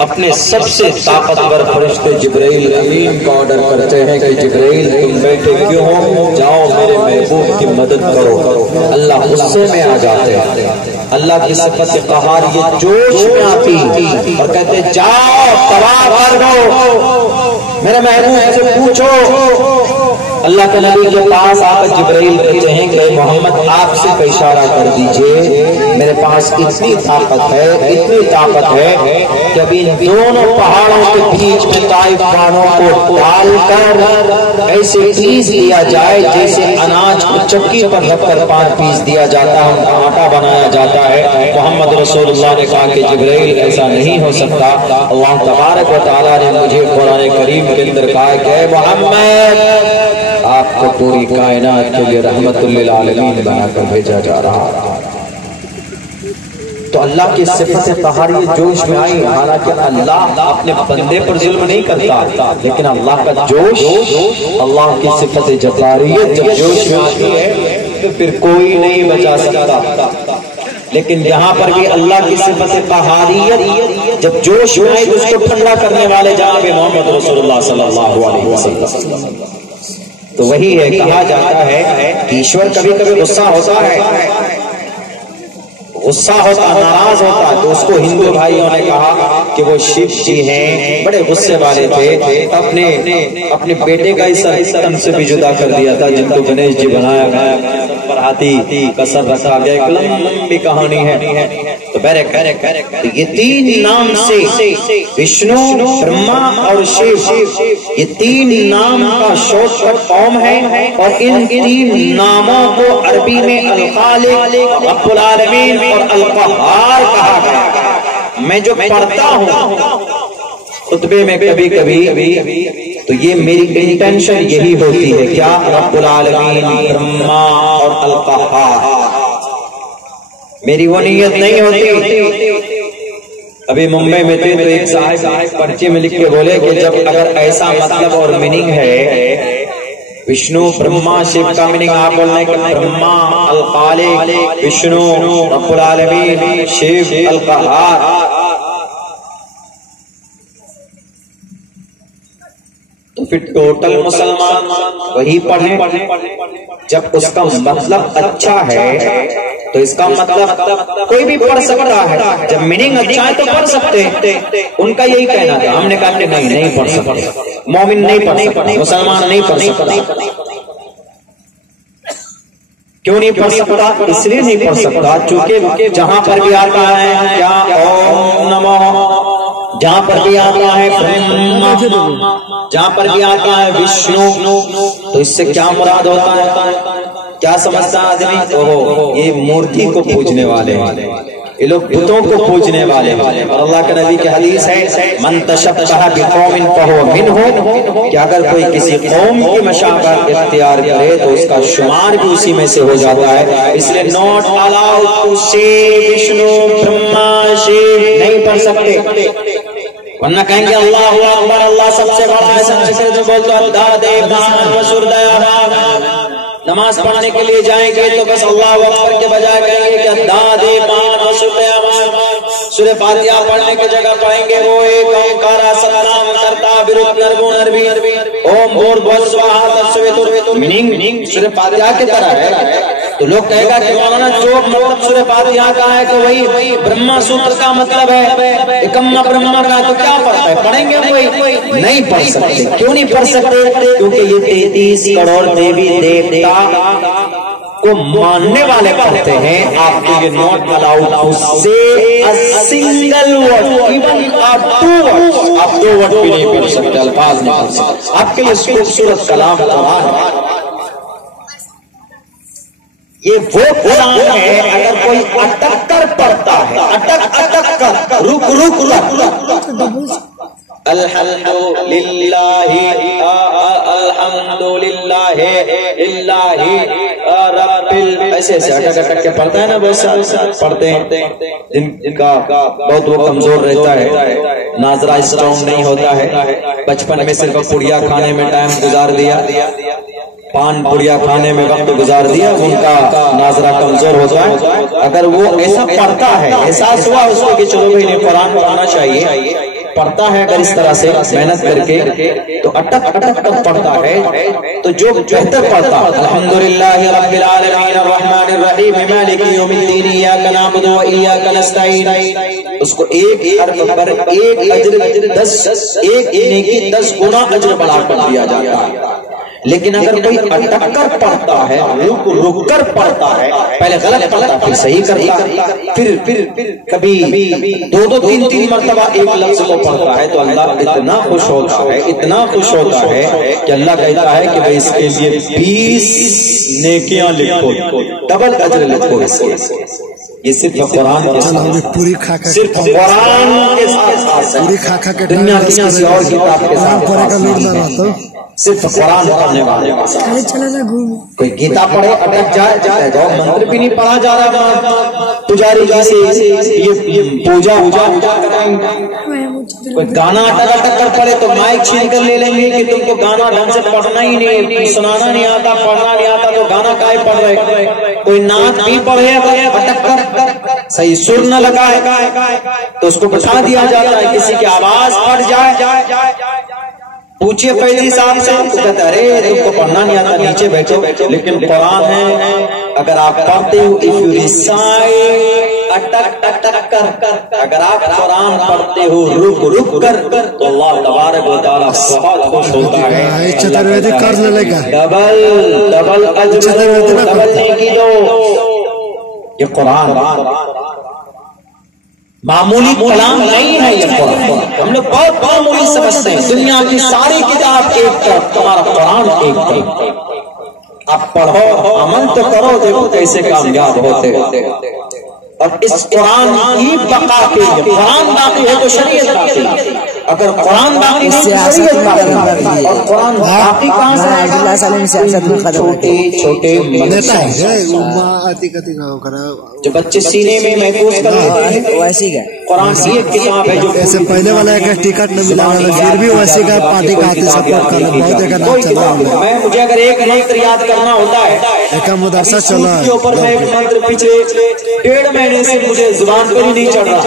اپنے سب سے طاقتور فرشتے جبرائیل امین کو آرڈر کرتے ہیں کہ جبرائیل تم بیٹھے کیوں ہو، جاؤ میرے محبوب کی مدد کرو۔ اللہ غصے میں آ جاتے ہیں، اللہ کی صفت قہار یہ جوش میں آتی اور کہتے جاؤ تباہ کر دو، میرے محبوب سے پوچھو۔ اللہ کے نبی کے پاس آ کر جبرائیل کہتے ہیں کہ محمد آپ سے کوئی اشارہ کر دیجئے، میرے پاس اتنی طاقت ہے کہ ابھی ان دونوں پہاڑوں کے بیچ میں طائف والوں کو ڈال کر ایسے پیس دیا جائے جیسے اناج کو چکی پر رکھ کر 5 پیس دیا جاتا ہے، آٹا بنایا جاتا ہے۔ محمد رسول اللہ نے کہا کہ جبرائیل ایسا نہیں ہو سکتا۔ اللہ تبارک و تعالیٰ نے مجھے قرآن کریم کے اندر کہا کہ محمد آپ کو پوری کائنات کے لیے رحمت للعالمین بنا کر بھیجا جا رہا ہے۔ تو اللہ کی صفت طہاری جوش میں آئی، حالانکہ اللہ اپنے بندے پر ظلم نہیں کرتا، لیکن اللہ کا جوش، اللہ کی صفت جباریت جب جوش میں آتی ہے تو پھر کوئی نہیں بچا سکتا۔ لیکن یہاں پر بھی اللہ کی صفت طہاریت جب جوش میں آئی تو اس کو ٹھنڈا کرنے والے جناب محمد رسول اللہ صلی اللہ علیہ وسلم۔ تو وہی ہے، کہا جاتا ہے کہ ایشور کبھی کبھی غصہ ہوتا ہے، ناراض ہوتا ہے، تو اس کو ہندو بھائیوں نے کہا کہ وہ شیو جی ہیں، بڑے غصے والے تھے، اپنے بیٹے کا حصہ تن سے بھی جدا کر دیا تھا جن کو گنیش جی بنایا گیا، پر ہاتھی کا سر رکھا گیا، ایک لمبی کہانی ہے۔ تو یہ 3 نام سے وشنو، برہما اور شیو، یہ 3 نام کا شارٹ کٹ فارم ہے، اور ان 3 ناموں کو عربی میں الخالق، رب العالمین اور القہار کہا گیا۔ میں جو پڑھتا ہوں خطبے میں کبھی کبھی تو یہ میری انٹینشن یہی ہوتی ہے، کیا رب العالمین، برہما اور القہار، میری وہ نیت نہیں ہوتی۔ ابھی ممبئی میں تھے تو ایک صاحب پرچے میں لکھ کے بولے کہ جب اگر ایسا مطلب اور میننگ ہے وشنو برہما شیو کا میننگ آپ بولنے کہ برہما الخالق، وشنو رب العالمین، شیو القہار، تو پھر ٹوٹل مسلمان وہی پڑھیں۔ جب اس کا مطلب اچھا ہے تو اس کا مطلب کوئی بھی پڑھ سکتا ہے، جب میننگ اچھا ہے تو پڑھ سکتے ہیں۔ ان کا یہی کہنا تھا، ہم نے کہا کہ نہیں پڑھ سکتے، مومن نہیں پڑھ سکتا، مسلمان نہیں پڑھ سکتا۔ کیوں نہیں پڑھ سکتا؟ اس لیے نہیں پڑھ سکتا چونکہ جہاں پر بھی آتا ہے کیا اوم نمو، جہاں پر بھی آتا ہے برہما، جہاں پر بھی آتا ہے وشنو، تو اس سے کیا مراد ہوتا ہے؟ کیا سمجھتا ہے آدمی؟ یہ مورتی کو پوجنے والے، یہ لوگ بتوں کو پوجنے والے۔ اور اللہ کے نبی کی حدیث ہے من تشبہ بقوم فہو منہم، کہ اگر کوئی کسی قوم کی مشابہت اختیار کرے تو اس کا شمار بھی اسی میں سے ہو جاتا ہے۔ اس لیے نوٹ الاؤڈ ٹو سے وشنو برہما شیو نہیں پڑھ سکتے، ورنہ کہیں گے اللہ اکبر، اللہ سب سے بڑا ہے، سب سے جو بولتے اللہ دے بان وسردیا، نماز پڑھنے کے لیے جائیں گے تو بس اللہ اکبر کے بجائے کہیں گے کہ اللہ دے بان وسردیا، سورہ فاتحہ پڑھنے کی جگہ پڑھیں گے وہ ایک اوکارا ستنام کرتا برت نربون عربی اوم بور بہت سواہا تسویت، میننگ سورہ فاتحہ کی طرح ہے۔ تو لوگ کہے گا کہ مولانا جو مطلب سورہ فاتحہ کا ہے کہ وہی برہما سوتر کا مطلب ہے، اکمہ برہما کا، تو کیا پڑھتا ہے؟ پڑھیں گے کوئی نہیں پڑھ سکتے۔ کیوں نہیں پڑھ سکتے؟ کیونکہ یہ 33 کروڑ دیوی دیوتا کو ماننے والے پڑھتے ہیں۔ آپ کو یہ نوٹ الاؤڈ سے سنگل ورڈ، ایون آپ 2 ورڈ، آپ 2 ورڈ بھی نہیں پڑھ سکتے، الفاظ نہیں پڑھ سکتے۔ آپ کے لیے خوبصورت کلام قرآن ہے، یہ وہ قرآن ہے اگر کوئی اٹک کر پڑھتا ہے، اٹک کر، رک الحمدللہ رب، ایسے اٹک کے پڑھتا ہے نا، بہت سارے پڑھتے ہیں جن کا بہت وہ کمزور رہتا ہے، ناظرہ اسٹرانگ نہیں ہوتا ہے، بچپن میں صرف پڑیا کھانے میں ٹائم گزار دیا، پان پڑیا کھانے میں وقت گزار دیا، ان کا ناظرہ کمزور ہوتا ہے۔ اگر وہ ایسا پڑھتا ہے، احساس ہوا اس کو کہ چلو بھائی انہیں قرآن پڑھنا چاہیے، پڑھتا ہے اگر اس طرح سے محنت کر کے تو اٹک پڑھتا ہے، تو جو بہتر پڑھتا الحمدللہ رب العالمین الرحمن الرحیم مالک یوم الدین ایاک نعبد و ایاک نستعین، اس کو ایک حرف پر ایک اجر 10 ایک نیکی 10 گنا اجر بڑھا کر دیا جاتا ہے۔ لیکن اگر کوئی اٹک کر پڑھتا ہے، رک کر پڑھتا ہے، پہلے غلط پڑھتا پھر صحیح کرتا، پھر کبھی 2-3 مرتبہ ایک لفظ کو پڑھتا ہے، تو اللہ اتنا خوش ہوتا ہے، اتنا خوش ہوتا ہے کہ اللہ کہتا ہے کہ بھئی اس کے لیے 20 نیکیاں لکھو، ڈبل اجر لکھو اس کے۔ یہ صرف قرآن کے ساتھ، صرف قرآن کے ساتھ، دنیا کی کسی اور کتاب کے ساتھ، صرف قرآن پڑھنے والے کے ساتھ۔ کوئی گیتا پڑھے اٹک جائے تو منتر بھی نہیں پڑھا جا رہا پجاری جی سے، یہ پوجا کرائیں گے۔ کوئی گانا اٹک کر پڑھے تو مائک چھین کر لے لیں گے کہ تم کو گانا ڈھنگ سے پڑھنا ہی نہیں، سنانا نہیں آتا، پڑھنا نہیں آتا، تو گانا کائے پڑھ رہے۔ کوئی نعت بھی پڑھے اٹک کر صحیح سر نہ لگائے تو اس کو بٹھا دیا جاتا ہے، کسی کی آواز پھٹ جائے پوچھئے فیضی صاحب سے، تو کہتا ہے ارے تم کو پڑھنا نہیں آتا نیچے بیٹھو۔ لیکن قرآن ہے، اگر آپ پڑھتے ہو if you recite اٹک کر، اگر آپ قرآن پڑھتے ہو رک کر، تو اللہ تبارک و تعالیٰ بہت خوش ہوتا ہے، ڈبل اجر دو، ڈبل نیکی دو۔ یہ قرآن معمولی کلام نہیں ہے، یہ قرآن ہم لوگ بہت معمولی سمجھتے ہیں۔ دنیا کی ساری کتاب ایک طرف، تمہارا قرآن ایک طرف۔ اب پڑھو، عمل تو کرو، دیکھو کیسے کامیاب ہوتے۔ اور اس قرآن کی بقا کے لیے، قرآن باقی ہے تو شریعت باقی ہے، اگر قرآن باقی ہے تو شریعت باقی ہے۔ اور قرآن باقی کہاں سے آئے گا؟ چھوٹے جو بچے سینے میں محفوظ کر لیتے ہیں، قرآن یہ کتاب ہے جو ایسے پہلے والا ہے کہ ٹکٹ نہ ملا پھر بھی ویسے کا پارٹی کا آتی سپورٹ کرنا بہت جگہ نہ چلا ہوا ہے۔ مجھے اگر ایک منتر یاد کرنا ہوتا ہے، ایک مدرسہ چلا ہے اوپر میں ایک منتر پچھلے 1.5 مہینے سے مجھے زبان پر ہی نہیں چڑھ رہا،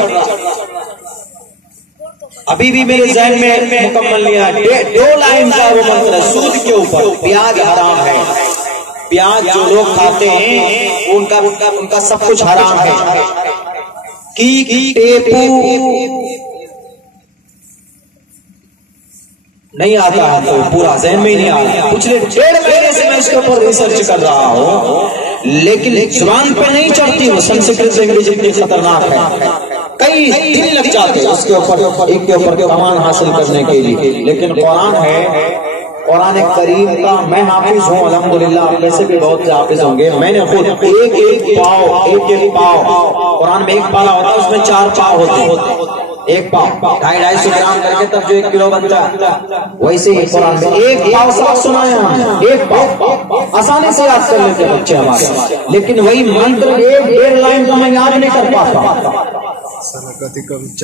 ابھی بھی میرے ذہن میں مکمل نہیں آیا۔ 2 لائن کا وہ منتر ہے، سود کے اوپر، پیاز حرام ہے، پیاز جو لوگ کھاتے ہیں ان کا سب کچھ حرام ہے۔ کی ٹیپو نہیں آتا ہے تو پورا ذہن میں ہی نہیں آتا۔ پچھلے 1.5 مہینے سے میں اس کے اوپر ریسرچ کر رہا ہوں، لیکن زبان پہ نہیں چڑھتی، وہ سنسکرت لینگویج اتنی خطرناک ہے، کئی دن لگ جاتے ہیں اس کے اوپر ایک کے اوپر کمان حاصل کرنے کے لیے۔ لیکن قرآن ہے، قرآن کریم کا میں حافظ ہوں الحمدللہ، آپ میں سے بھی بہت سے حافظ ہوں گے۔ میں نے خود ایک پاؤ قرآن میں ایک پارا ہوتا ہے، اس میں 4 پاؤ ہوتے ہیں، ایک پاؤ 250-250 گرام کر کے تب جو 1 کلو بنتا ہے، ویسے ہی قرآن میں ایک پاؤ سبق سنایا ہم، ایک پاؤ آسانی سے یاد کر لیتے بچے ہمارے، لیکن وہی منتر 1-1.5 لائن کو میں یاد نہیں کر پاتا۔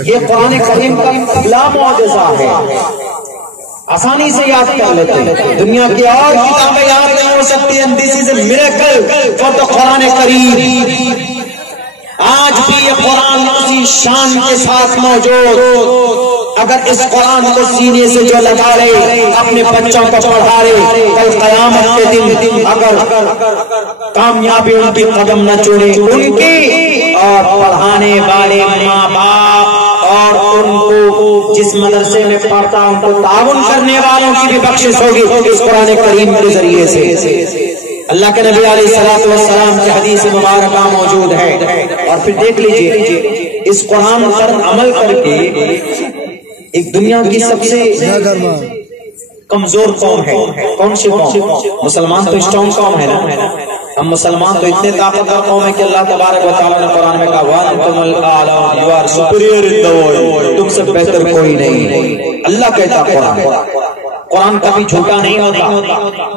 یہ قرآن کریم کا بلا معجزہ ہے، آسانی سے یاد کر لیتے ہیں، دنیا کی اور کتابیں یاد نہیں ہو سکتی ہیں۔ دس از اے میریکل فار دا قرآن کریم۔ آج بھی یہ قرآن اسی شان کے ساتھ موجود، اگر اس قرآن کو سینے سے جو لگا رہے، اپنے بچوں کو پڑھا رہے، کل قیامت کے دن اگر کامیابی ان کی قدم نہ چوڑے، ان کی اور پڑھانے والے ماں باپ اور ان کو جس مدرسے میں پڑھتا ان کو تعاون کرنے والوں کی بھی بخشش ہوگی اس قرآن کریم کے ذریعے سے۔ اللہ کے نبی علیہ الصلوۃ والسلام کی حدیث مبارکہ موجود ہے، اور پھر دیکھ لیجئے اس قرآن پر عمل کر کے ایک دنیا کی سب سے کمزور قوم ہے، کون سی قوم؟ مسلمان تو اسٹرانگ قوم ہے نا، ہم مسلمان تو اتنے طاقتور قوم ہے کہ اللہ تبارک و تعالیٰ نے قرآن میں کہا وَأَنْتُمُ الْأَعْلَوْنَ، you are superior in the world، تم سے بہتر کوئی نہیں۔ اللہ کہتا قرآن کبھی جھوٹا نہیں ہوتا۔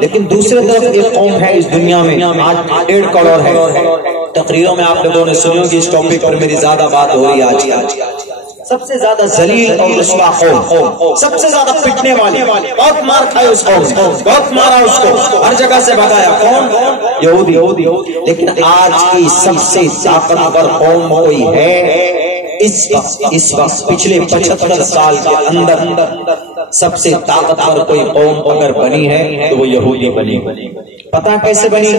لیکن دوسرے طرف ایک قوم ہے اس دنیا میں، آج 1.5 کروڑ ہے، تقریروں میں آپ لوگوں نے سنی ہوگی، اس ٹاپک پر میری زیادہ بات ہو رہی ہے آج۔ سب سے زیادہ ذلیل اور رسوا قوم، سب سے زیادہ پٹنے والے، بہت مار کھائے اس قوم، بہت مارا اس کو، ہر جگہ سے بھگایا، کون؟ یہودی۔ لیکن آج کی سب سے طاقتور قوم کوئی ہے اس وقت پچھلے 75 سال کے اندر سب سے طاقتور کوئی قوم اگر بنی ہے تو وہ یہودی بنی۔ پتہ کیسے بنی؟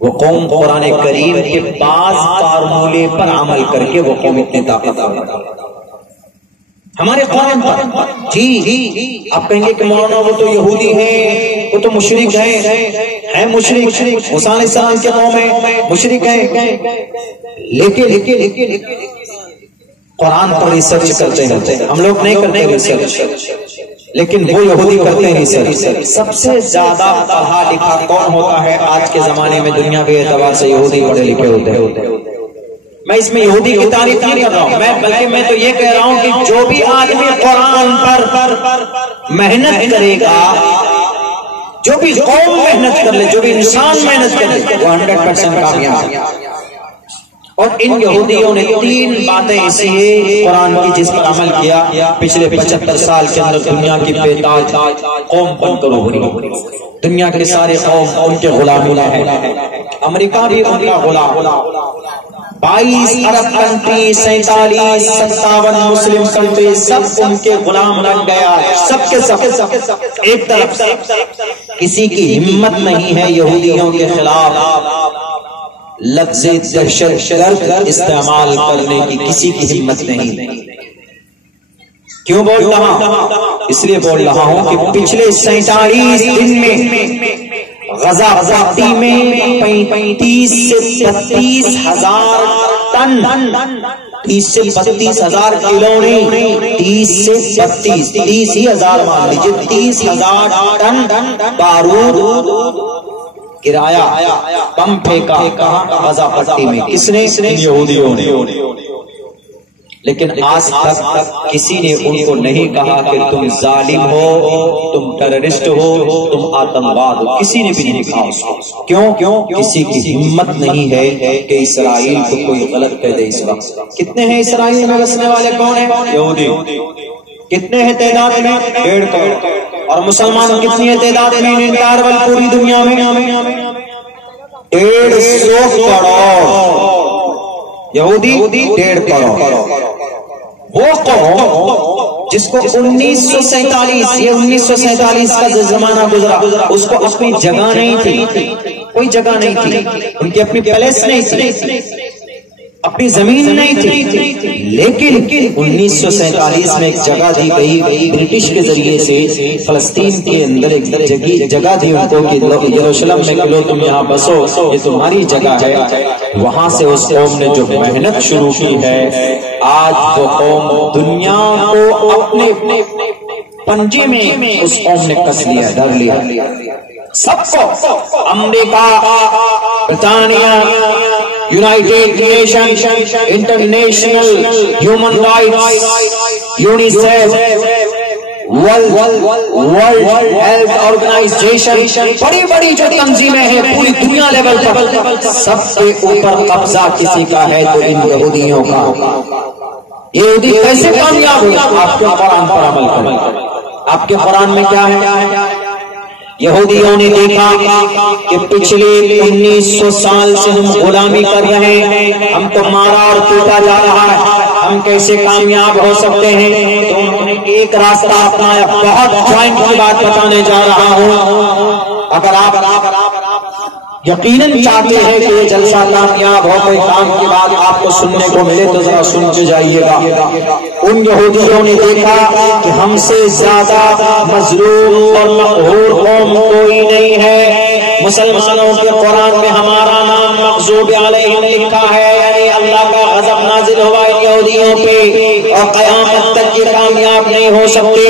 وہ قوم قرآن کریم کے بعض فارمولے پر عمل کر کے وہ قوم اتنے طاقتور ہمارے قوم پر۔ جی آپ کہیں گے کہ مولانا وہ تو یہودی ہیں، وہ تو مشرک ہیں مشرک، موسیٰ علیہ السلام کے قوم ہیں، مشرک ہیں، لیکن قرآن پر ریسرچ کرتے ہیں، ہم لوگ نہیں کرتے ریسرچ، لیکن وہ یہودی کرتے ہیں ریسرچ۔ سب سے زیادہ پڑھا لکھا کون ہوتا ہے آج کے زمانے میں دنیا کے اعتبار سے؟ یہودی پڑھے لکھے ہوتے ہیں۔ میں اس میں یہودی کی تعریف نہیں کر رہا ہوں، بلکہ میں تو یہ کہہ رہا ہوں کہ جو بھی آدمی قرآن پر محنت کرے گا، جو بھی قوم محنت کر لے، جو بھی انسان محنت کر لے، وہ 100% کامیاب۔ اور ان یہودیوں نے 3 باتیں ایسی ہیں قرآن کی جس پر عمل کیا، پچھلے 75 سال کے اندر دنیا کی بے تاج قوم بن کر ابھری۔ دنیا کے سارے قوم ان کے غلام ہیں، امریکہ بھی ان کا غلام، 22 عرب کنٹری، 47 57 مسلم کنٹری، سب ان کے غلام بن گیا، سب کے سب ایک طرف۔ کسی کی ہمت نہیں ہے یہودیوں کے خلاف لفظ دہشت گرد استعمال کرنے کی، کسی کی ہمت نہیں۔ کیوں بول رہا ہوں؟ اس لیے بول رہا ہوں کہ پچھلے 47 دن میں غزہ پٹی میں 35 سے 32 ہزار ٹن، 30 سے 32 ہزار کلو نہیں، 30 سے 32، 30 ہی ہزار مان لیجیے، 30,000 ٹن بارود گرایا، بم پھینکا کہاں؟ غزہ پٹی میں۔ کس نے؟ یہودیوں نے۔ لیکن آج تک کسی نے ان کو نہیں کہا کہ تم ظالم ہو، تم ٹیررسٹ ہو، تم آتنکواد ہو، کسی نے بھی نہیں کہا اس کو۔ کیوں؟ کسی کی ہمت نہیں ہے کہ اسرائیل کو کوئی غلط کہہ دے۔ اس وقت کتنے ہیں اسرائیل میں بسنے والے؟ کون ہیں؟ یہودی۔ کتنے ہیں تعداد میں؟ 1.5 کروڑ۔ اور مسلمان کتنی ہے تعداد میں؟ انٹارول پوری دنیا میں 150 کروڑ، یہودی 1.5 کروڑ۔ وہ قوم جس کو 1947، یہ 1947 کا زمانہ گزرا، اس کو اپنی جگہ نہیں تھی، کوئی جگہ نہیں تھی، ان کی اپنی پیلیس نہیں تھی، اپنی زمین نہیں تھی، لیکن 1947 میں ایک جگہ دی گئی برٹش کے ذریعے سے، فلسطین کے اندر ایک جگہ دی ان کو کہ یروشلم میں لو تم یہاں بسو، یہ تمہاری جگہ ہے۔ وہاں سے اس قوم نے جو محنت شروع کی ہے، آج وہ قوم دنیا کو اپنے پنجے میں اس قوم نے کس لیا، ڈر لیا، سب کو، امریکہ، برطانیہ، united nation, international human rights, UNICEF, world health organisation, بڑی بڑی جو تنظیمیں ہیں پوری دنیا لیول پر، سب سے اوپر قبضہ کسی کا ہے تو ان یہودیوں کا۔ یہودی کیسے کامیاب ہوئے؟ آپ کے قرآن پر عمل کریں۔ آپ کے قرآن میں کیا ہے؟ یہودیوں نے دیکھا کہ پچھلے 1900 سال سے ہم غلامی کر رہے ہیں، ہم کو مارا اور پیٹا جا رہا ہے، ہم کیسے کامیاب ہو سکتے ہیں؟ تو انہوں نے ایک راستہ اپنایا، بہت پوائنٹ کی بات بتانے جا رہا ہوں۔ اگر آپ یقیناً چاہتے ہیں کہ یہ جلسہ کامیاب ہو، کوئی کام کی بات آپ کو سننے کو ملے تو ذرا سن کے جائیے گا۔ ان یہودیوں نے دیکھا کہ ہم سے زیادہ مظلوم اور مقہور قوم کوئی نہیں ہے، مسلمانوں کے قرآن میں ہمارا نام مغضوب علیہم لکھا ہے، یعنی اللہ کا غضب نازل ہوا ان یہودیوں پہ، اور قیامت تک یہ کامیاب نہیں ہو سکتے۔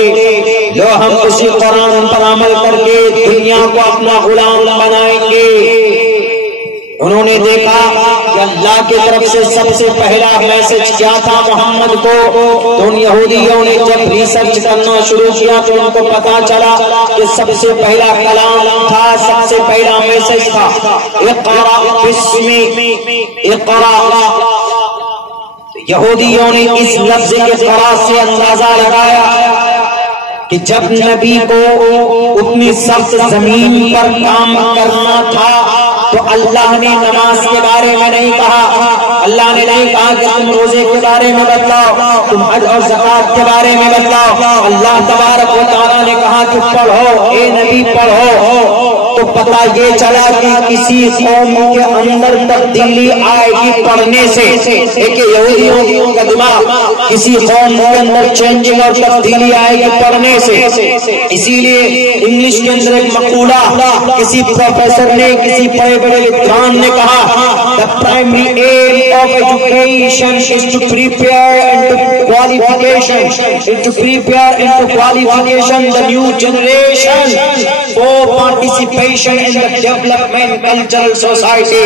جو ہم اسی قرآن پر عمل کر کے دنیا کو اپنا غلام بنائیں گے۔ انہوں نے دیکھا کہ اللہ کی طرف سے سب سے پہلا میسج کیا تھا محمد کو، تو ان یہودیوں نے جب ریسرچ کرنا شروع کیا تو ان کو پتا چلا کہ سب سے پہلا کلام تھا، سب سے پہلا میسج تھا، اقرأ باسم اقرأ یہودیوں نے اس لفظ کے فراز سے اندازہ لگایا کہ جب نبی کو اتنی سخت زمین پر کام کرنا تھا تو اللہ نے نماز کے بارے میں نہیں کہا، اللہ نے نہیں کہا کہ تم روزے کے بارے میں بتلاؤ، تم حج اور زکات کے بارے میں بتلاؤ۔ اللہ تبارک و تعالیٰ نے کہا کہ پڑھو، اے نبی پڑھو۔ تو پتہ یہ چلا کہ کسی قوم کے اندر تبدیلی آئے گی پڑھنے سے، ایک یہودیوں کا دماغ کسی قوم کے اندر چینجنگ اور تبدیلی آئے گی پڑھنے سے۔ اسی لیے انگلش کے اندر ایک مقولہ کسی پروفیسر نے، کسی بڑے بڑے ویدوان نے کہا، the primary aim of education is to prepare into qualification the new generation for participation in the development cultural society۔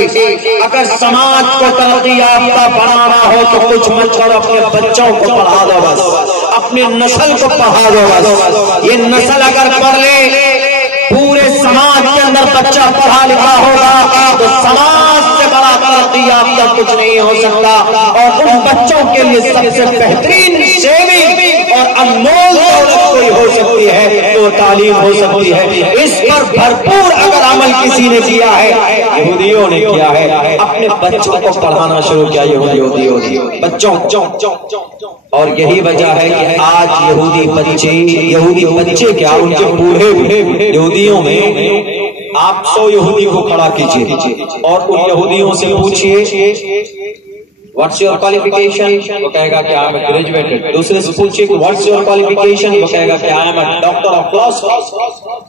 اگر سماج کو ترقی یافتہ بنانا ہو تو کچھ مت کرو، اپنے بچوں کو پڑھا دو، بس اپنی نسل کو پڑھا دو، بس یہ نسل اگر پڑھ لے، پورے سماج کے اندر بچہ پڑھا لکھا ہوگا تو سماج سے بڑا ترقی یافتہ کچھ نہیں ہو سکتا۔ اور ان بچوں کے لیے سب سے بہترین سیونگ اور انمول دولت کوئی ہو سکتی ہے تو تعلیم ہو سکتی ہے۔ اس پر بھرپور اگر عمل کسی نے کیا ہے، یہودیوں نے کیا ہے، اپنے بچوں کو پڑھانا شروع کیا یہودی بچوں۔ اور یہی وجہ ہے کہ آج یہودی بچے کیا، ان کے بوڑھے بھی یہودیوں میں آپ 100 یہودی کو کھڑا کیجئے اور ان یہودیوں سے پوچھئے واٹس یور کوالیفیکیشن، وہ کہے گا کہ آئی ایم گریجویٹڈ۔ دوسرے سے پوچھئے کہ واٹس یور کوالیفیکیشن، وہ کہے گا کہ آئی am a doctor of philosophy.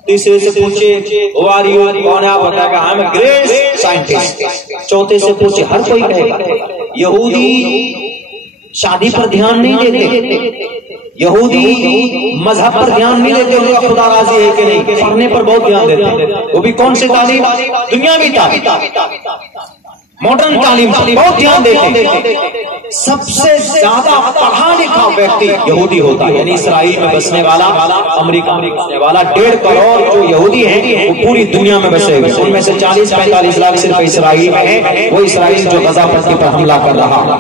تیسرے سے پوچھئے ہو آر یو، کون ہے آپ، بتائے گا I am a great scientist. چوتھے سے پوچھئے، ہر کوئی کہے گا۔ یہودی شادی پر دھیان نہیں دیتے، یہودی مذہب پر دھیان نہیں دیتے، ان کا خدا راضی ہے کہ نہیں، پڑھنے پر بہت دھیان دیتے ہیں۔ وہ بھی کون سی تعلیم؟ دنیاوی تعلیم، ماڈرن تعلیم بہت دھیان دیتے ہیں۔ سب سے زیادہ پڑھا لکھا ویکتی یہودی ہوتا ہے، یعنی اسرائیل میں بسنے والا، امریکہ میں بسنے والا 1.5 کروڑ جو یہودی ہیں وہ پوری دنیا میں بسے ہوئے، ان میں سے 40-45 لاکھ صرف اسرائیل میں ہیں۔ وہ اسرائیل جو غزہ پٹی پر حملہ کر رہا،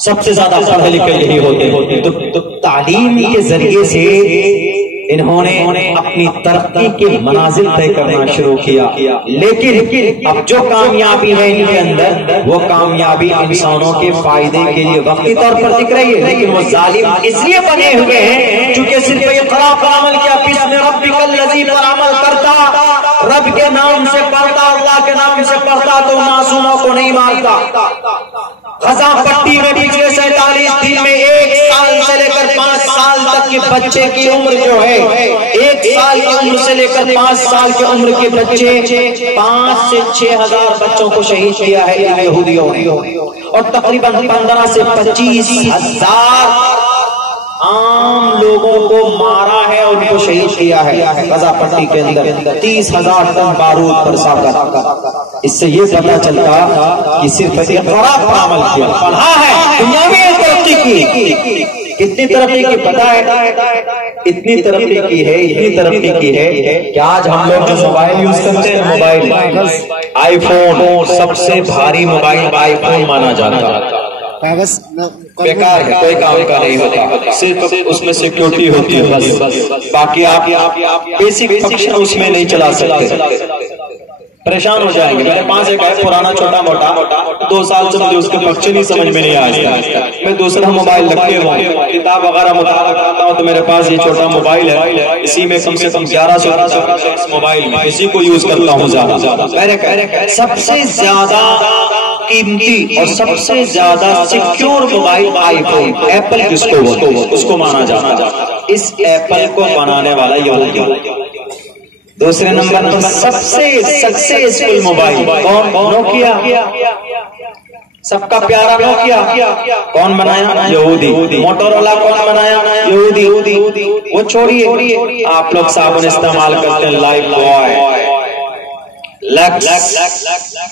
سب سے زیادہ پڑھے لکھے یہی ہوتے۔ تو تعلیم کے ذریعے سے انہوں نے اپنی ترقی کے منازل طے کرنا شروع کیا، لیکن اب جو کامیابی ہے ان کے اندر، وہ کامیابی انسانوں کے فائدے کے لیے وقتی طور پر دکھ رہی ہے، لیکن وہ ظالم اس لیے بنے ہوئے ہیں چونکہ صرف اقرا پر عمل کیا، بسم ربک الذی پر عمل کرتا، رب کے نام سے پڑھتا، اللہ کے نام سے پڑھتا تو معصوموں کو نہیں مارتا۔ غزہ پٹی میں پچھلے 47 دن میں 1 سال سے لے کر 5 سال تک کے بچے کی عمر جو ہے، 1 سال کی عمر سے لے کر 5 سال کی عمر کے بچے، 5 سے 6 ہزار بچوں کو شہید کیا ہے یہودیوں نے، اور تقریباً 15 سے 25 ہزار عام لوگوں کو مارا ہے، ان کو شہید کیا ہے غزہ پٹی کے اندر، 30,000 ٹن بارود برسا کر۔ اس سے یہ پتہ چلتا کہ صرف اقرا پر عمل کیا، پڑھا ہے، دنیا میں ترقی کی۔ کتنی ترقی کی پتہ ہے؟ اتنی ترقی کی ہے، اتنی ترقی کی ہے کہ آج ہم لوگ جو موبائل یوز کرتے ہیں، موبائل آئی فون، سب سے بھاری موبائل آئی فون مانا جاتا ہے، بیکار ہے، کوئی کام کا نہیں ہوتا، صرف اس میں سیکیورٹی ہوتی ہے بس، باقی آپ بیسک فنکشن اس میں نہیں چلا سکتے، پریشان ہو جائیں گے۔ میرے پاس ایک ہے پرانا چھوٹا موٹا، 2 سال سے مجھے اس کے فنکشن ہی سمجھ میں نہیں آیا، میں دوسرا موبائل رکھے ہوا ہوں، کتاب وغیرہ مطالعہ کرتا ہوں تو میرے پاس یہ چھوٹا موبائل ہے، اسی میں کم سے کم 1100 موبائل میں اسی کو یوز کرتا ہوں زیادہ۔ سب سے زیادہ قیمتی اور سب سے زیادہ سیکیور موبائل آئی فون، ایپل جس کو اس کو مانا جاتا ہے، اس ایپل کو بنانے والا یہودی۔ دوسرے نمبر پر سب سے سکسیسفل موبائل کون؟ نوکیا، سب کا پیارا نوکیا، کون بنایا؟ یہودی۔ موٹورولا کون بنایا؟ یہودی۔ وہ چھوڑیے، آپ لوگ صابن استعمال کرتے ہیں، لائف بوائے، لکس،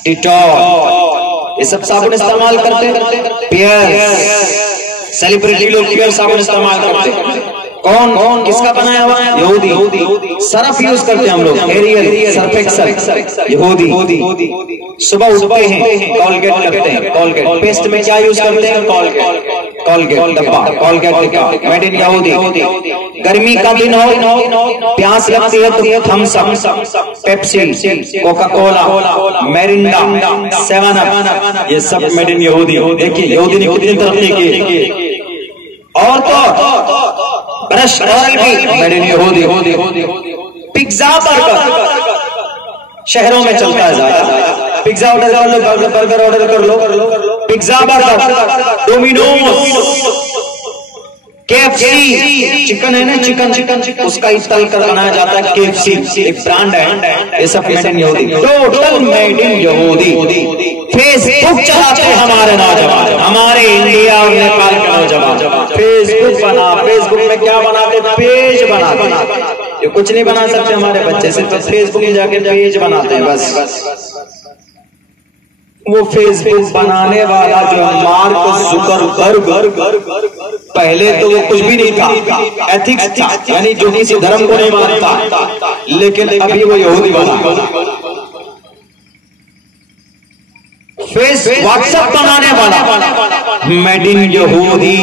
ڈیٹول، یہ سب صابن استعمال کرتے ہیں، پیئر، سیلیبریٹی لوگ پیئر صابن استعمال کرتے ہیں، کون کس کا بنایا ہوا؟ یہودی. صرف یوز کرتے ہیں ہم لوگ، ایریل، سرف ایکسل، یہودی. صبح اٹھتے ہیں کولگیٹ کرتے ہیں، کولگیٹ. پیسٹ میں کیا یوز کرتے ہیں؟ کولگیٹ ڈبہ، کولگیٹ ڈبہ، میڈ ان یہودی. گرمی کا دن ہو، پیاس لگتی ہے تو تھمس اپ، پیپسی، کوکا کولا، میرنڈا، 7 اپ، یہ سب میڈ ان یہودی. دیکھیے یہودی نے کتنی ترقی کی. اور تو برش آئل بھی میڈ ان یہودی. پیزا برگر شہروں میں چلتا ہے زیادہ. پیزا آرڈر کر لو، برگر آرڈر کر لو، pizza burger, Domino's, KFC، chicken ہے نا، چکن اس کا تل کر بنایا جاتا ہے. KFC ایک برانڈ ہے. یہ سب میڈ ان یہودی، ٹوٹل میڈ ان یہودی. فیس بک چلاتے ہیں ہمارے نوجوان، ہمارے انڈیا اور نیپال کے نوجوان. فیس بک بنا، فیس بک میں کیا بناتے؟ پیج بناتے. یہ کچھ نہیں بنا سکتے ہمارے بچے، صرف فیس بک میں جا کے پیج بناتے ہیں بس. وہ فیس بک بنانے والا جو مارک زکربرگ، پہلے تو وہ کچھ بھی نہیں تھا، ایتھکس تھا، یعنی جو کسی دھرم کو نہیں مانتا، لیکن ابھی وہ یہودی بنا. فیس واٹس ایپ بنانے والا میڈ ان یہودی.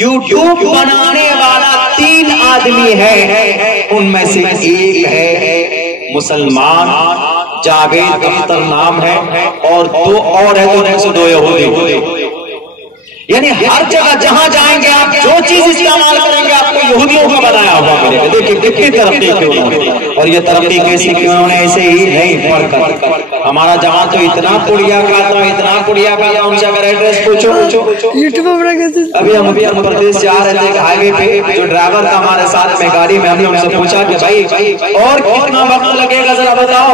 یوٹیوب بنانے والا 3 آدمی ہے، ان میں سے ایک ہے مسلمان، جاوید اختر نام ہے، اور 2 اور ہے تو 2 یہودی. یعنی ہر جگہ جہاں جائیں گے آپ جو چیز استعمال کریں گے آپ کو یہودیوں کا بنایا ہوا ملے گا. دیکھیں کتنی ترقی کی انہوں نے، اور یہ ترقی کیسی کی انہوں نے؟ ایسے ہی نہیں پڑھ کر. ہمارا جوان تو اتنا پڑیا کھاتا، اتنا پڑیا کھاتا، ان سے اگر ایڈریس پوچھو. ابھی ہم اتر پردیش جا رہے تھے ہائی وے پہ، جو ڈرائیور تھا ہمارے ساتھ میں گاڑی میں، ہم نے ان سے پوچھا کہ بھائی اور کتنا وقت لگے گا ذرا بتاؤ.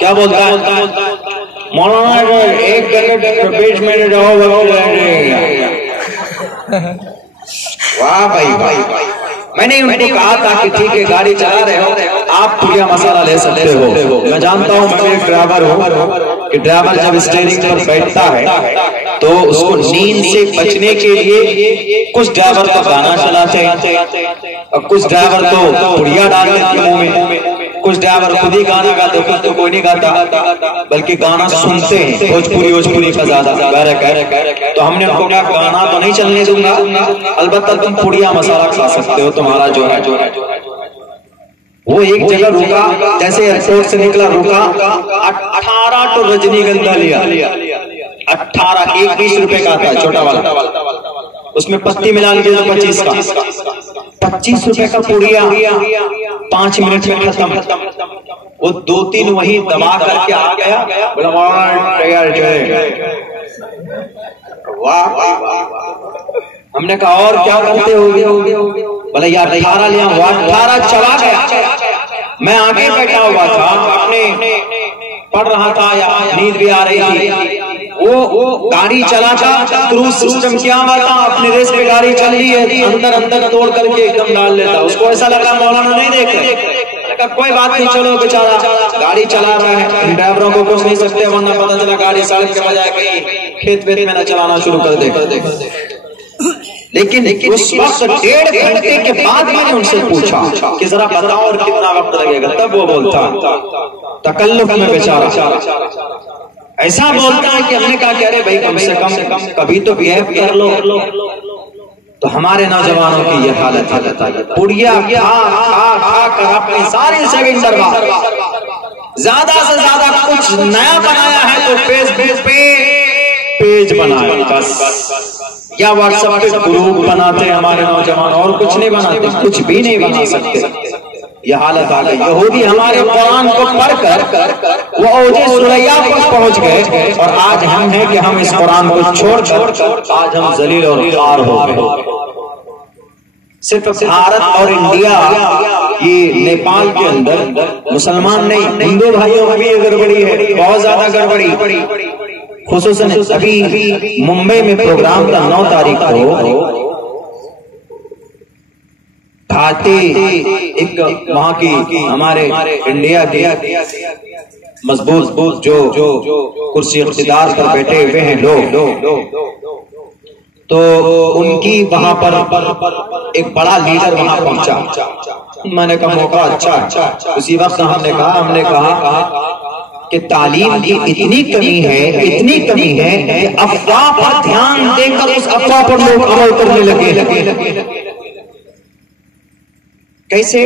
کیا بولتا ہے؟ مولانا 1 گھنٹے 20 منٹ اور وقت لگے گا. واہ بھائی. میں نے ان کو کہا تھا کہ ٹھیک ہے گاڑی چلا رہے ہو آپ پوریا مسالہ لے سکتے ہو. میں جانتا ہوں، میں ایک ڈرائیور ہوں، کہ ڈرائیور جب اسٹیئرنگ پر بیٹھتا ہے تو اس کو نیند سے بچنے کے لیے کچھ ڈرائیور تو گانا چلاتے ہیں، اور کچھ ڈرائیور تو پڑیا ڈال دیتے ہیں منہ میں، کچھ ڈرائیور خود ہی گانا گاتے، خود تو کوئی نہیں گاتا بلکہ گانا سنتے ہیں. بھوجپوری کا زیادہ تو ہم نے ان کو کہا گانا تو نہیں چلنے دوں گا، البتہ تم پڑیا مسالہ کھا سکتے ہو. تمہارا جو ہے وہ ایک جگہ رکا، جیسے ایئرپورٹ سے نکلا رکا، 18 تو رجنی گندھا لیا. 18 ایک 20 روپے کا تھا چھوٹا والا، اس میں پتی ملا لیجیے تو 25 کا. 25 روپے کا پڑیا 5 منٹ میں ختم. وہ 2-3 وہی دبا کر کے آ گیا، بولا تیار جو. ہم نے کہا اور کیا کرتے ہو؟ بولے یار 18 لیا ہوا. 18 چلا گیا. میں آگے بیٹھا ہوا تھا، اپنے پڑھ رہا تھا یا نیند بھی آ رہی تھی. وہ گاڑی چلا تھا، کروز سسٹم کیا ہوا تھا، اپنے ریس پہ گاڑی چل رہی ہے، اندر توڑ کر کے ایک دم ڈال لیتا. اس کو ایسا لگا مولانا نہیں دیکھ رہے. کوئی بات نہیں، چلو بیچارہ گاڑی چلا رہا ہے، ڈرائیوروں کو کچھ نہیں سکتے، ورنہ پتہ چلا گاڑی سڑک کے بجائے کہیں کھیت ویت میں نہ چلانا شروع کر دے. لیکن اس وقت 1.5 گھنٹے کے بعد میں نے ان سے پوچھا کہ ذرا بتاؤ اور کتنا وقت لگے گا. تب وہ بولتا تکلف میں بیچارہ ایسا بولتا ہے کہ ہم نے کہا کہ ارے بھائی کم سے کم کبھی تو بیہیو کر لو. تو ہمارے نوجوانوں کی یہ حالت ہے، پڑیا کھا کر اپنی ساری سیونگ برباد. زیادہ سے زیادہ کچھ نیا بنایا ہے تو فیس بک پہ پیج بنایا بس، یا واٹس ایپ پہ گروپ بناتے ہیں ہمارے نوجوان، اور کچھ نہیں بناتے، کچھ بھی نہیں بنا سکتے. یہ حالت آ گئی. یہودی ہمارے قرآن کو پڑھ کر وہ اوج ثریا پر پہنچ گئے، اور آج ہم ہیں کہ ہم اس قرآن کو چھوڑ کر آج ہم ذلیل اور خوار ہو گئے. صرف بھارت اور انڈیا، یہ نیپال کے اندر مسلمان نہیں، ہندو بھائیوں میں بھی یہ گڑبڑی ہے، بہت زیادہ گڑبڑی. خصوصاً ابھی ممبئی میں پروگرام تھا 9 تاریخ کو، بھارتی ایک وہاں کی ہمارے انڈیا کے مضبوط جو کرسی اقتدار پر بیٹھے ہوئے ہیں لوگ، تو ان کی وہاں پر ایک بڑا لیڈر وہاں پہنچا. میں نے کہا موقع اچھا. اسی وقت ہم نے کہا کہ تعلیم کی اتنی کمی ہے کہ افواہ پر دھیان دے کر اس افواہ پر لوگ عمل کرنے لگے. کیسے؟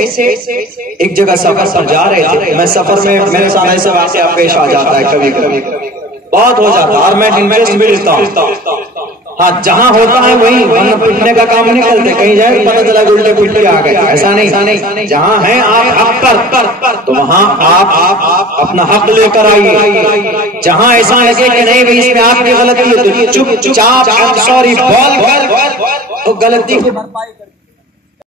ایک جگہ سفر پر جا رہے تھے. میں سفر میں میرے سامنے سے واقعہ پیش آ جاتا ہے کبھی بہت ہو جاتا ہے اور میں انٹرسٹ بھی لیتا ہوں. ہاں جہاں ہوتا ہے وہی پٹنے کا کام نہیں کرتے. کہیں جائے پتہ چلا الٹے پٹ کے آ گئے. ایسا نہیں. جہاں ہیں آپ حق پر تو وہاں آپ اپنا حق لے کر آئیے. جہاں ایسا لگے کہ نہیں بھائی اس میں آپ کی غلطی ہے تو چپ چاپ سوری بول کر غلطی کی بھرپائی